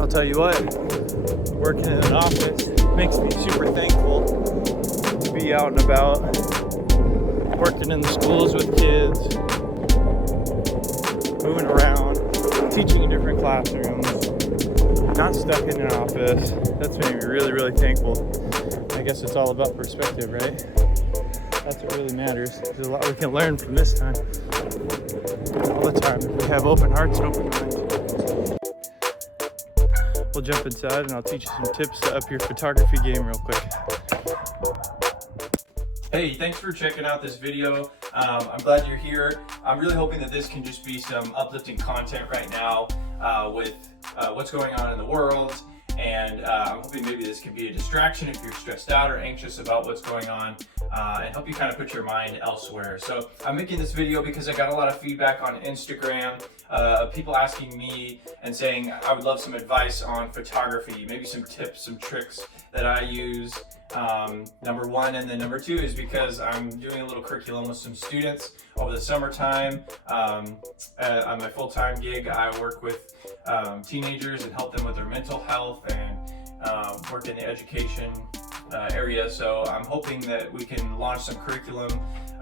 I'll tell you what, working in an office makes me super thankful to be out and about, working in the schools with kids, moving around, teaching in different classrooms, not stuck in an office. That's made me really, really thankful. I guess it's all about perspective, right? That's what really matters. There's a lot we can learn from this time, all the time, if we have open hearts and open minds. We'll jump inside and I'll teach you some tips to up your photography game real quick. Hey, thanks for checking out this video. I'm glad you're here. I'm really hoping that this can just be some uplifting content right now with what's going on in the world. And I'm hoping maybe this can be a distraction if you're stressed out or anxious about what's going on, and help you kind of put your mind elsewhere. So I'm making this video because I got a lot of feedback on Instagram, people asking me and saying I would love some advice on photography, maybe some tips, some tricks that I use. Number one, and then number two is because I'm doing a little curriculum with some students over the summertime. On my full-time gig, I work with teenagers and help them with their mental health and work in the education area. So I'm hoping that we can launch some curriculum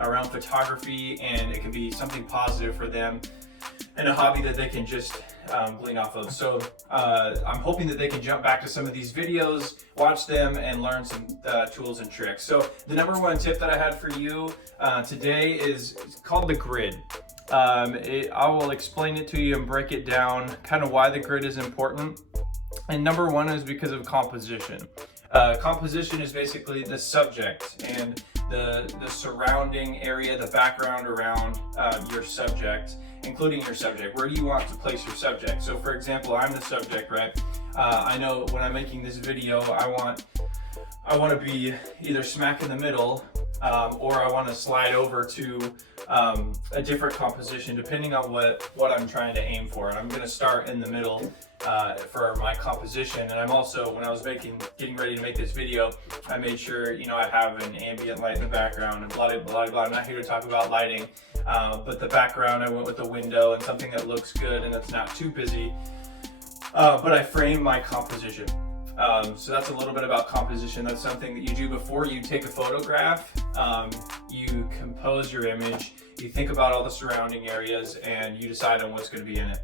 around photography and it can be something positive for them and a hobby that they can just glean off of. So I'm hoping that they can jump back to some of these videos, watch them, and learn some tools and tricks. So the number one tip that I had for you today is called the grid. I will explain it to you and break it down, kind of why the grid is important. And number one is because of composition. Composition is basically the subject and the surrounding area, the background around your subject, including your subject. Where do you want to place your subject? So for example, I'm the subject, right? I know when I'm making this video, I want to be either smack in the middle, or I want to slide over to a different composition depending on what I'm trying to aim for. And I'm going to start in the middle for my composition. And I'm also, when I was getting ready to make this video, I made sure, I have an ambient light in the background and blah, blah, blah, blah. I'm not here to talk about lighting, but the background, I went with the window and something that looks good and that's not too busy. But I framed my composition. So that's a little bit about composition. That's something that you do before you take a photograph. You compose your image, you think about all the surrounding areas, and you decide on what's going to be in it.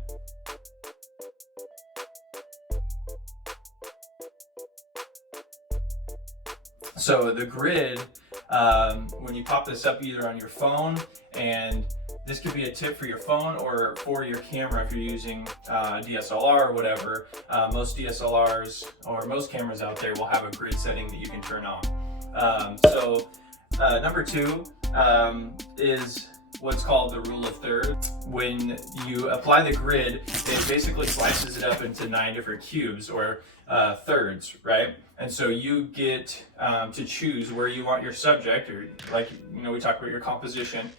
So the grid, when you pop this up either on your phone, and this could be a tip for your phone or for your camera if you're using DSLR or whatever. Most DSLRs or most cameras out there will have a grid setting that you can turn on. Number two is what's called the rule of thirds. When you apply the grid, it basically slices it up into 9 different cubes or thirds, right? And so you get to choose where you want your subject, or like, we talked about your composition,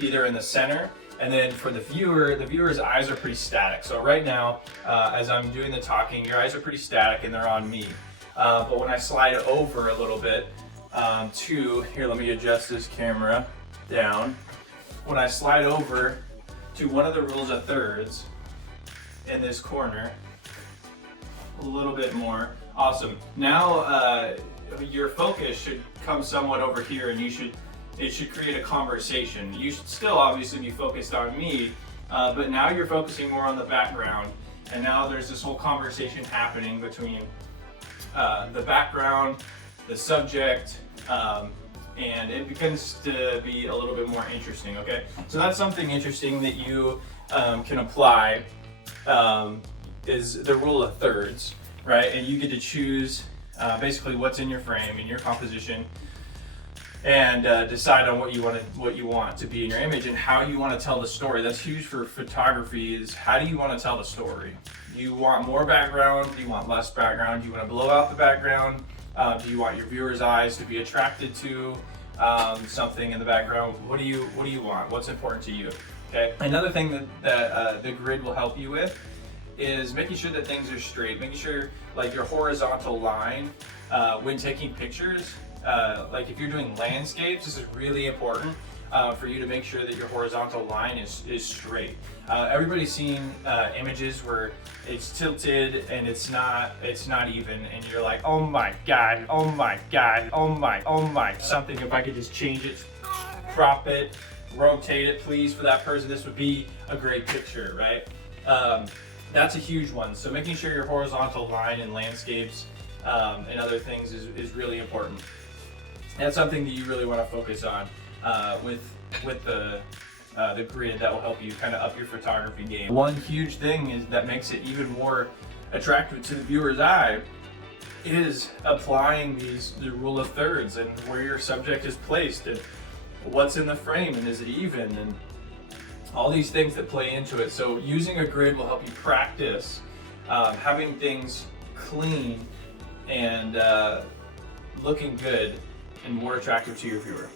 either in the center, and then for the viewer's eyes are pretty static. So right now, as I'm doing the talking, your eyes are pretty static and they're on me. But when I slide over a little bit here, let me adjust this camera down. When I slide over to one of the rules of thirds in this corner, a little bit more, awesome. Now your focus should come somewhat over here, and it should create a conversation. You should still obviously be focused on me, but now you're focusing more on the background, and now there's this whole conversation happening between the background, the subject, and it begins to be a little bit more interesting, okay? So that's something interesting that you can apply, is the rule of thirds, right? And you get to choose basically what's in your frame, in your composition, and decide on what you want to be in your image and how you want to tell the story. That's huge for photography, is how do you want to tell the story? Do you want more background? Do you want less background? Do you want to blow out the background? Do you want your viewer's eyes to be attracted to something in the background. What do you want? What's important to you? Okay. Another thing that the grid will help you with is making sure that things are straight, making sure like your horizontal line when taking pictures, like if you're doing landscapes, this is really important for you to make sure that your horizontal line is straight. Everybody's seen images where it's tilted and it's not even, and you're like, oh my god, oh my god, oh my, something. If I could just change it, crop it, rotate it, please, for that person, this would be a great picture, right? That's a huge one. So making sure your horizontal line in landscapes and other things is really important. That's something that you really want to focus on with the grid. That will help you kind of up your photography game. One huge thing is that makes it even more attractive to the viewer's eye is applying the rule of thirds and where your subject is placed and what's in the frame and is it even, and all these things that play into it. So using a grid will help you practice having things clean and looking good and more attractive to your viewer.